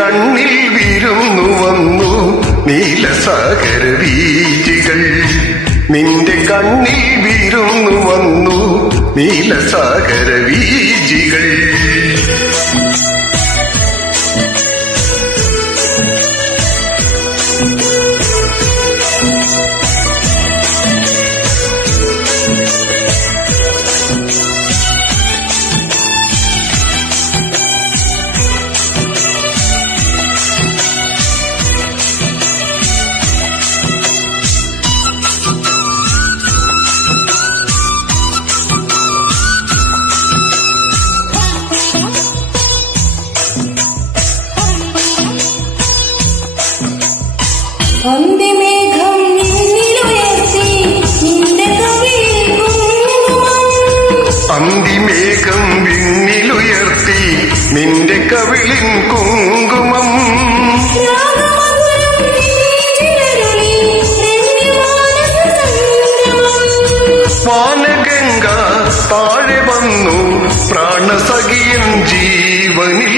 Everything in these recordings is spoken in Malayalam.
കണ്ണിൽ വിരുന്നു വന്നു നീലസാഗര വീജികൾ. നിന്റെ കണ്ണിൽ വിരുന്നു വന്നു നീലസാഗര വീജികൾ. അന്തിമേഘം വിണ്ണിലുയർത്തി നിന്റെ കവിളിൽ കുങ്കുമം. അന്തിമേഘം വിണ്ണിലുയർത്തി നിന്റെ കവിളിൻ കുങ്കുമം. വാനഗംഗ താഴെ വന്നു പ്രാണസഖിയൻ ജീവനിൽ.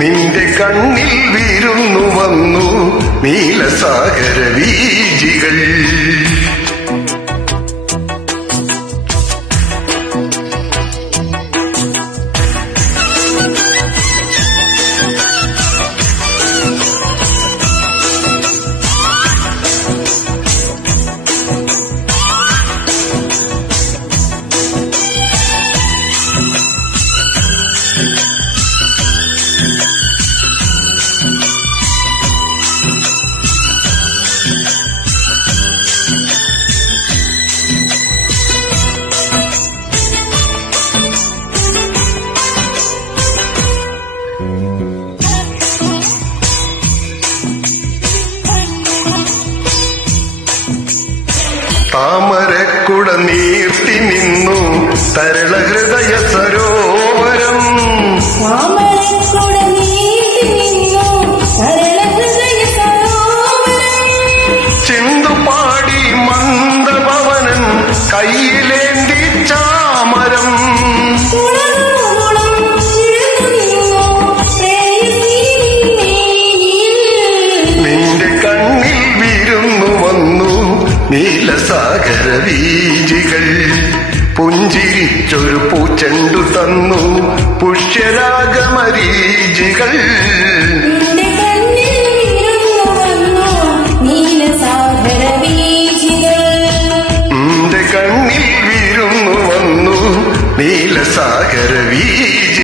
നിന്റെ കണ്ണിൽ വിരുന്നു വന്നു നീലസാഗര വീജികൾ. താമരക്കുട നീർത്തി നിന്നു തരള ഹൃദയ സരോവരം. ചിന്തുപാടി മന്ദഭവനൻ കയ്യിലേന്തി ചാമരം. നിന്റെ കണ്ണിൽ വിരുന്നു വന്നു നീലസാഗര വീജികൾ. പുഞ്ചിരിച്ചൊരു പൂച്ചെണ്ടു തന്നു പുഷ്യരാഗമരീചികൾ. നിന്റെ കണ്ണിൽ വിരുന്നു വന്നു നീലസാഗര വീജി.